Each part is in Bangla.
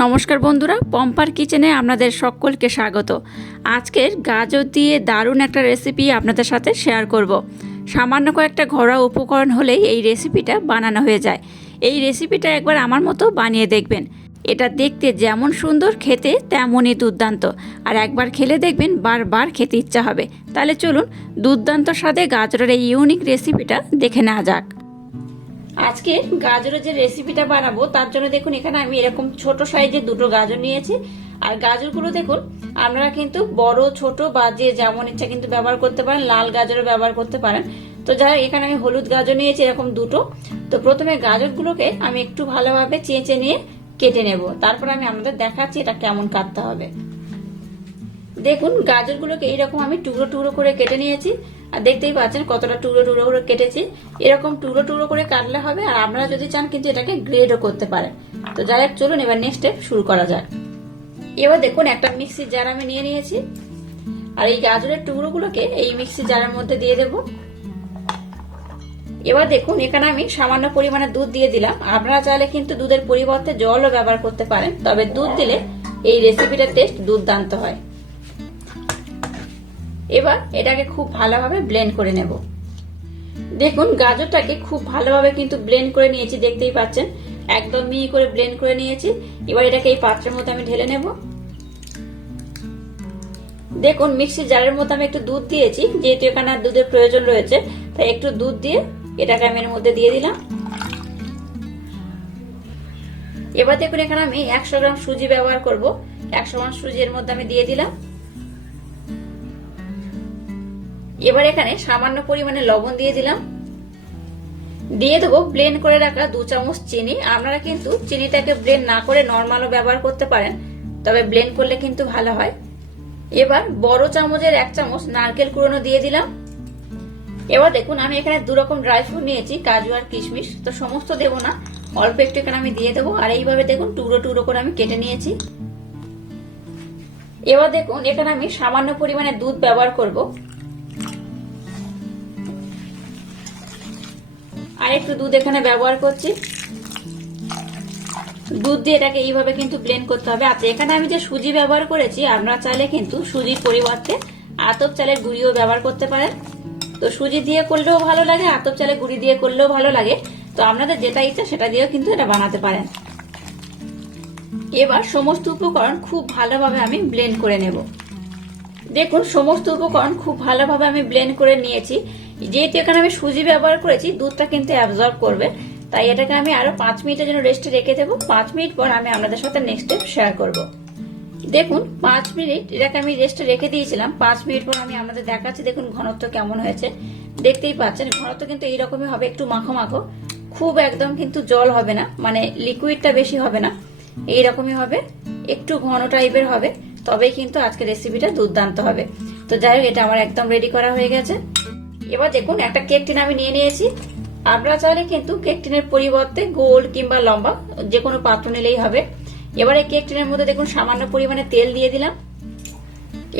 নমস্কার বন্ধুরা, পম্পার কিচেনে আপনাদের সকলকে স্বাগত। আজকের গাজর দিয়ে দারুণ একটা রেসিপি আপনাদের সাথে শেয়ার করব। সামান্য কয়েকটা ঘরোয়া উপকরণ হলেই এই রেসিপিটা বানানো হয়ে যায়। এই রেসিপিটা একবার আমার মতো বানিয়ে দেখবেন। এটা দেখতে যেমন সুন্দর, খেতে তেমনই দুর্দান্ত। আর একবার খেলে দেখবেন বারবার খেতে ইচ্ছা হবে। তাহলে চলুন দুর্দান্ত স্বাদে গাজরের এই ইউনিক রেসিপিটা দেখে নেওয়া যাক। আজকে গাজরের যে রেসিপিটা বানাবো তার জন্য দেখুন এখানে আমি এরকম ছোট সাইজের দুটো গাজর নিয়েছি। আর গাজরগুলো দেখুন আপনারা কিন্তু বড় ছোট বা যে যেমন ইচ্ছা কিন্তু ব্যবহার করতে পারেন, লাল গাজরও ব্যবহার করতে পারেন। তো যাই হোক, এখানে আমি হলুদ গাজর নিয়েছি এরকম দুটো। তো প্রথমে গাজরগুলোকে আমি একটু ভালোভাবে চেঁচে নিয়ে কেটে নেব, তারপর আমি আপনাদের দেখাচ্ছি এটা কেমন কাটতে হবে। দেখুন গাজরগুলোকে এইরকম আমি টুকরো টুকরো করে কেটে নিয়েছি। আর দেখতেই পাচ্ছেন কতটা টুকরো টুকরো করে কেটেছি। এরকম টুকরো টুকরো করে কাটলে হবে। আর আপনারা যদি চান কিন্তু এটাকে গ্রেডও করতে পারেন। তো যাই হোক, চলুন এবার নেক্সট স্টেপ শুরু করা যাক। এবার দেখুন একটা মিক্সির জার আমি নিয়ে নিয়েছি। আর এই গাজরের টুকরোগুলোকে এই মিক্সির জারের মধ্যে দিয়ে দেব। এবার দেখুন এখানে আমি সামান্য পরিমাণে দুধ দিয়ে দিলাম। আপনারা চাইলে কিন্তু দুধের পরিবর্তে জলও ব্যবহার করতে পারেন, তবে দুধ দিলে এই রেসিপিটার টেস্ট দুর্দান্ত হয়। এবার এটাকে খুব ভালোভাবে ব্লেন্ড করে নেব। দেখুন গাজরটাকে খুব ভালোভাবে কিন্তু ব্লেন্ড করে নিয়েছি, দেখতেই পাচ্ছেন একদম মিহি করে ব্লেন্ড করে নিয়েছি। এবার এটাকে এই পাত্রের মধ্যে আমি ঢেলে নেব। দেখুন মিক্সির জারের মধ্যে আমি একটু দুধ দিয়েছি, যেহেতু এখানে আর দুধের প্রয়োজন রয়েছে তাই একটু দুধ দিয়ে এটাকে আমি এর মধ্যে দিয়ে দিলাম। এবার দেখুন এখানে আমি 100 গ্রাম সুজি ব্যবহার করব। 100 গ্রাম সুজি এর মধ্যে আমি দিয়ে দিলাম। এবার এখানে সামান্য পরিমাণে লবণ দিয়ে দিলাম। দিয়ে দেবো ব্লেন্ড করে রাখা 2 চামচ চিনি। আপনারা কিন্তু চিনিটাকে ব্লেন্ড না করে নর্মালও ব্যবহার করতে পারেন, তবে ব্লেন্ড করলে কিন্তু ভালো হয়। এবার বড় চামচের 1 চামচ নারকেল কুড়ানো দিয়ে দিলাম। এবার দেখুন আমি এখানে 2 রকম ড্রাই ফ্রুট নিয়েছি, কাজু আর কিশমিশ। তো সমস্ত দেবো না, অল্প একটু এখানে আমি দিয়ে দেবো। আর এইভাবে দেখুন টুকরো টুকরো করে আমি কেটে নিয়েছি। এবার দেখুন এখানে আমি সামান্য পরিমাণে দুধ ব্যবহার করব। আর একটু দুধ এখানে ব্যবহার করছি। দুধ দিয়ে এটাকে এইভাবে কিন্তু ব্লেন্ড করতে হবে। আচ্ছা, এখানে আমি যে সুজি ব্যবহার করেছি আপনারা চাইলে কিন্তু সুজির পরিবর্তে আতপ চালের গুঁড়িও ব্যবহার করতে পারেন। তো সুজি দিয়ে করলেও ভালো লাগে, আতপ চালের গুঁড়ি দিয়ে করলেও ভালো লাগে। তো আপনাদের যেটা ইচ্ছা সেটা দিয়েও কিন্তু এটা বানাতে পারেন। এবার সমস্ত উপকরণ খুব ভালোভাবে আমি ব্লেন্ড করে নেব। দেখুন সমস্ত উপকরণ খুব ভালোভাবে আমি ব্লেন্ড করে নিয়েছি। যেহেতু এখানে আমি সুজি ব্যবহার করেছি, দুধটা কিন্তু অ্যাবজর্ব করবে, তাই এটাকে আমি আরো 5 মিনিটের জন্য রেস্টে রেখে দেবো। 5 মিনিট পর আমি আপনাদের সাথে নেক্সট স্টেপ শেয়ার করব। দেখুন 5 মিনিট এটাকে আমি রেস্টে রেখে দিয়েছিলাম। 5 মিনিট পর আমি আপনাদের দেখাচ্ছি। দেখুন ঘনত্ব কেমন হয়েছে, দেখতেই পাচ্ছেন ঘনত্ব কিন্তু এইরকমই হবে, একটু মাখো মাখো, খুব একদম কিন্তু জল হবে না, মানে লিকুইডটা বেশি হবে না, এইরকমই হবে, একটু ঘন টাইপের হবে, তবেই কিন্তু আজকে রেসিপিটা দুর্দান্ত হবে। তো যাই হোক, এটা আমার একদম রেডি করা হয়ে গেছে। এবার দেখুন একটা কেক টিন আমি নিয়ে নিয়েছি। আপনারা চাইলে কিন্তু কেক টিনের পরিবর্তে গোল কিংবা লম্বা যে কোনো পাত্র নিলেই হবে। এবার এই কেক টিনের মধ্যে দেখুন সামান্য পরিমাণে তেল দিয়ে দিলাম।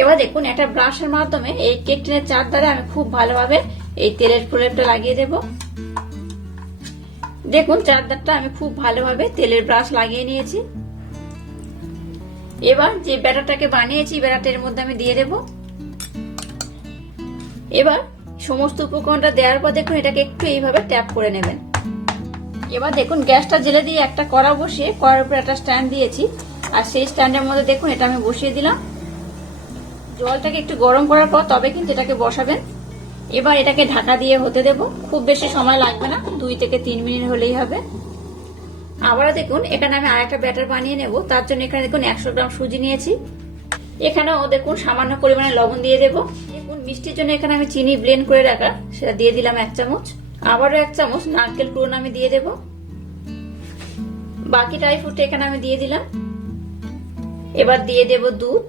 এবার দেখুন একটা ব্রাশের মাধ্যমে এই কেক টিনের চারধারে আমি খুব ভালোভাবে এই তেলের প্রলেপটা লাগিয়ে দেব। দেখুন চারধারটা আমি খুব ভালোভাবে তেলের ব্রাশ লাগিয়ে নিয়েছি। এবার যে ব্যাটারটাকে বানিয়েছি ব্যাটারটার মধ্যে আমি দিয়ে দেব। এবার সমস্ত উপকরণটা দেওয়ার পর দেখুন এটাকে একটু এইভাবে ট্যাপ করে নেবেন। এবার দেখুন গ্যাসটা জেলে দিয়ে একটা কড়া বসিয়ে কড়ার উপরে একটা স্ট্যান্ড দিয়েছি। আর সেই স্ট্যান্ডের মধ্যে দেখুন এটা আমি বসিয়ে দিলাম। জলটাকে একটু গরম করার পর তবে কিন্তু এটাকে বসাবেন। এবার এটাকে ঢাকা দিয়ে হতে দেব। খুব বেশি সময় লাগবে না, 2 থেকে 3 মিনিট হলেই হবে। আবারও দেখুন এখানে আমি আরেকটা ব্যাটার বানিয়ে নেব। তার জন্য এখানে দেখুন 100 গ্রাম সুজি নিয়েছি। এখানেও দেখুন সামান্য পরিমাণে লবণ দিয়ে দেব। দেখুন মিষ্টির জন্য এখানে আমি চিনি ব্লেন্ড করে রাখা সেটা দিয়ে দিলাম 1 চামচ। আবারও 1 চামচ নারকেল কুড়ানো আমি দিয়ে দেব। বাকি ড্রাই ফ্রুট এখানে আমি দিয়ে দিলাম। এবার দিয়ে দেব দুধ।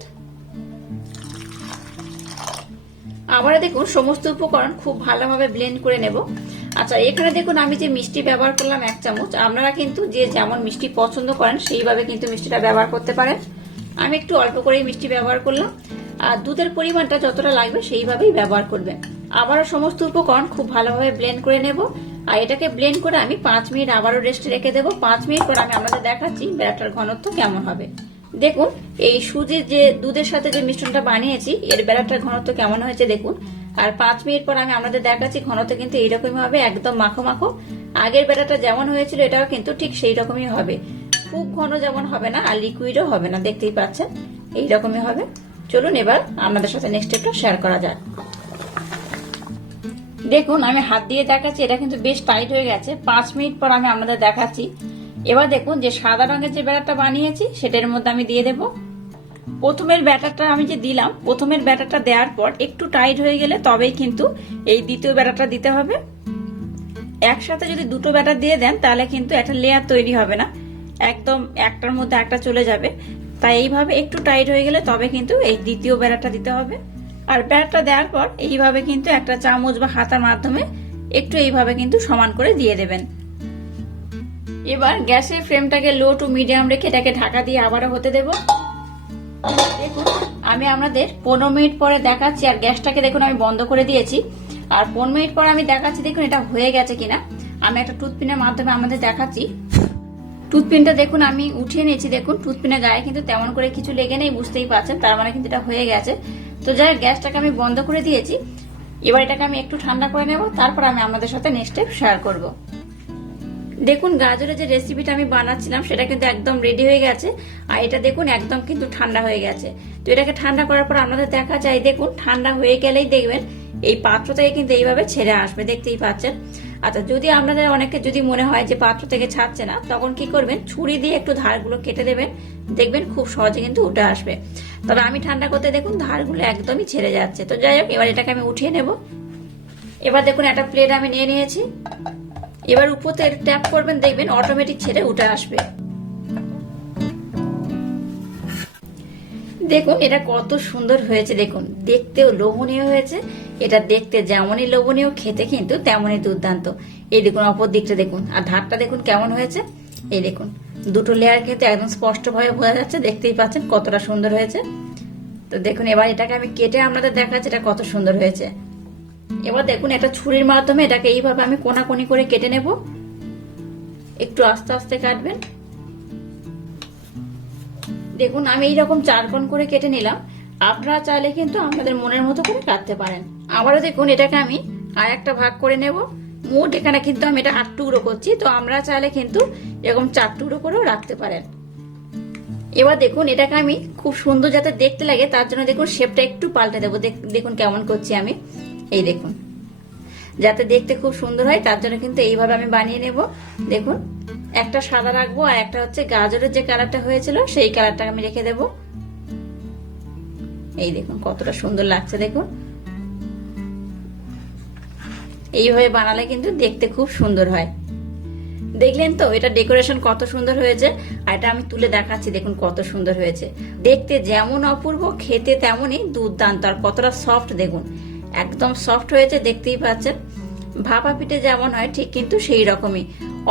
আবারও দেখুন সমস্ত উপকরণ খুব ভালোভাবে ব্লেন্ড করে নেব। আচ্ছা, এখানে দেখুন আমি যে মিষ্টি ব্যবহার করলাম 1 চামচ। আপনারা কিন্তু যে যেমন মিষ্টি পছন্দ করেন সেইভাবে কিন্তু মিষ্টিটা ব্যবহার করতে পারেন। আমি একটু অল্প করেই মিষ্টি ব্যবহার করলাম। আর দুধের পরিমাণটা যতটা লাগবে সেইভাবেই ব্যবহার করবেন। আবারও সমস্ত উপকরণ খুব ভালোভাবে ব্লেন্ড করে নেব। আর এটাকে ব্লেন্ড করে আমি 5 মিনিট আবারও রেস্টে রেখে দেবো। 5 মিনিট পর আমি আপনাদের দেখাচ্ছি ব্যাটার ঘনত্ব কেমন হবে। দেখুন এই সুজির যে দুধের সাথে যে মিশ্রণটা বানিয়েছি এর ব্যাটার ঘনত্ব কেমন হয়েছে দেখুন। আর 5 মিনিট পর আমি আপনাদের দেখাচ্ছি ঘনত্ব কিন্তু এইরকমই হবে, একদম মাখো মাখো। আগের ব্যাটারটা যেমন হয়েছিল এটাও কিন্তু ঠিক সেই রকমই হবে, খুব ঘন যেমন হবে না আর লিকুইডও হবে না, দেখতেই পাচ্ছেন এইরকমই হবে। চলুন এবার আপনাদের সাথে নেক্সট স্টেপটা শেয়ার করা যাক। দেখুন আমি হাত দিয়ে দেখাচ্ছি, এটা কিন্তু বেশ টাইট হয়ে গেছে। 5 মিনিট পর আমি আপনাদের দেখাচ্ছি। এবার দেখুন যে সাদা রঙের যে ব্যাটারটা বানিয়েছি সেটার মধ্যে আমি দিয়ে দেব। প্রথমের ব্যাটারটা আমি যে দিলাম, প্রথমের ব্যাটারটা দেওয়ার পর একটু টাইট হয়ে গেলে তবেই কিন্তু এই দ্বিতীয় ব্যাটারটা দিতে হবে। একসাথে যদি দুটো ব্যাটার দিয়ে দেন তাহলে কিন্তু একটা লেয়ার তৈরি হবে না, একদম একটার মধ্যে একটা চলে যাবে। তাই এইভাবে একটু টাইট হয়ে গেলে তবে কিন্তু এই দ্বিতীয় ব্যাটারটা দিতে হবে। আর ব্যাটারটা দেওয়ার পর এইভাবে কিন্তু একটা চামচ বা হাতার মাধ্যমে একটু এইভাবে কিন্তু সমান করে দিয়ে দেবেন। এবার গ্যাসের ফ্লেমটাকে লো টু মিডিয়াম রেখে এটাকে ঢাকা দিয়ে আবারও হতে দেব। দেখুন আমি আপনাদের 15 মিনিট পরে দেখাচ্ছি। আর গ্যাসটাকে দেখুন আমি বন্ধ করে দিয়েছি। আর 15 মিনিট পর আমি দেখাচ্ছি দেখুন এটা হয়ে গেছে কিনা। আমি একটা টুথপিনের মাধ্যমে আমাদের দেখাচ্ছি। টুথপিনটা দেখুন আমি উঠিয়ে নিয়েছি। দেখুন টুথপিনের গায়ে কিন্তু তেমন করে কিছু লেগে নেই, বুঝতেই পারছেন, তার মানে কিন্তু এটা হয়ে গেছে। তো যাই গ্যাসটাকে আমি বন্ধ করে দিয়েছি। এবার এটাকে আমি একটু ঠান্ডা করে নেব, তারপর আমি আপনাদের সাথে নেক্সট স্টেপ শেয়ার করব। দেখুন গাজরের যে রেসিপিটা আমি বানাচ্ছিলাম সেটা কিন্তু একদম রেডি হয়ে গেছে। আর এটা দেখুন একদম কিন্তু ঠান্ডা হয়ে গেছে। তো এটাকে ঠান্ডা করার পর আপনাদের দেখা যায় দেখুন ঠান্ডা হয়ে গেলেই দেখবেন এই পাত্র থেকে কিন্তু এইভাবে ছেড়ে আসবে, দেখতেই পাচ্ছেন। আচ্ছা যদি আপনাদের অনেকে যদি মনে হয় যে পাত্র থেকে ছাড়ছে না, তখন কি করবেন ছুরি দিয়ে একটু ধারগুলো কেটে দেবেন, দেখবেন খুব সহজে কিন্তু উঠে আসবে। তবে আমি ঠান্ডা করতে দেখুন ধারগুলো একদমই ছেড়ে যাচ্ছে। তো যাই হোক এবার এটাকে আমি উঠিয়ে নেব। এবার দেখুন একটা প্লেট আমি নিয়ে নিয়েছি। এবার উপর থেকে ট্যাপ করবেন, দেখবেন অটোমেটিক ছেড়ে উঠে আসবে। দেখুন এটা কত সুন্দর হয়েছে, দেখুন দেখতেও লোভনীয় হয়েছে। এটা দেখতে যেমনই লোভনীয়, খেতে কিন্তু তেমনই দুর্দান্ত। এই দেখুন অপর দিকটা দেখুন, আর ধারটা দেখুন কেমন হয়েছে। এই দেখুন দুটো লেয়ার কিন্তু একদম স্পষ্টভাবে বোঝা যাচ্ছে, দেখতেই পাচ্ছেন কতটা সুন্দর হয়েছে। তো দেখুন এবার এটাকে আমি কেটে আপনাদের দেখাচ্ছি এটা কত সুন্দর হয়েছে। এবার দেখুন একটা ছুরির মাধ্যমে এটাকে এইভাবে আমি কোনাকুনি করে কেটে নেব। একটু আস্তে আস্তে কাটবেন। দেখুন আমি এইরকম 4 কোণ করে কেটে নিলাম। আপনারা চাইলে কিন্তু আপনাদের মনের মতো করে কাটতে পারেন। আবারও দেখুন এটাকে আমি আর একটা ভাগ করে নেব। মোট এখানে কিন্তু আমি এটা 8 টুকরো করছি, তো আমরা চাইলে কিন্তু এরকম 4 টুকরো করেও রাখতে পারেন। এবার দেখুন এটাকে আমি খুব সুন্দর যাতে দেখতে লাগে তার জন্য দেখুন শেপটা একটু পাল্টে দেবো। দেখুন কেমন করছি আমি, এই দেখুন যাতে দেখতে খুব সুন্দর হয় তার জন্য কিন্তু এইভাবে আমি বানিয়ে নেব। দেখুন একটা সাদা রাখবো আর একটা হচ্ছে গাজরের যে কালারটা হয়েছিল সেই কালারটা আমি রেখে দেব। এই দেখুন কতটা সুন্দর লাগছে। দেখুন এইভাবে বানালে কিন্তু দেখতে খুব সুন্দর হয়। দেখলেন তো এটা ডেকোরেশন কত সুন্দর হয়েছে। আর এটা আমি তুলে দেখাচ্ছি, দেখুন কত সুন্দর হয়েছে। দেখতে যেমন অপূর্ব, খেতে তেমনই দুর্দান্ত। আর কতটা সফট দেখুন, একদম সফট হয়েছে, দেখতেই পাচ্ছেন। ভাপা পিঠে যেমন হয় ঠিক কিন্তু সেই রকমই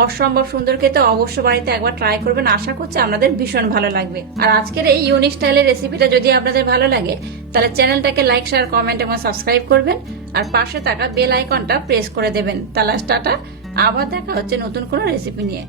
অসম্ভব সুন্দর খেতে। অবশ্য বাড়িতে একবার ট্রাই করবেন, আশা করছি আপনাদের ভীষণ ভালো লাগবে। আর আজকের এই ইউনিক স্টাইলের রেসিপিটা যদি আপনাদের ভালো লাগে তাহলে চ্যানেলটাকে লাইক, শেয়ার, কমেন্ট এবং সাবস্ক্রাইব করবেন। আর পাশে থাকা বেল আইকনটা প্রেস করে দেবেন। তাহলে টাটা, আবার দেখা হচ্ছে নতুন কোনো রেসিপি নিয়ে।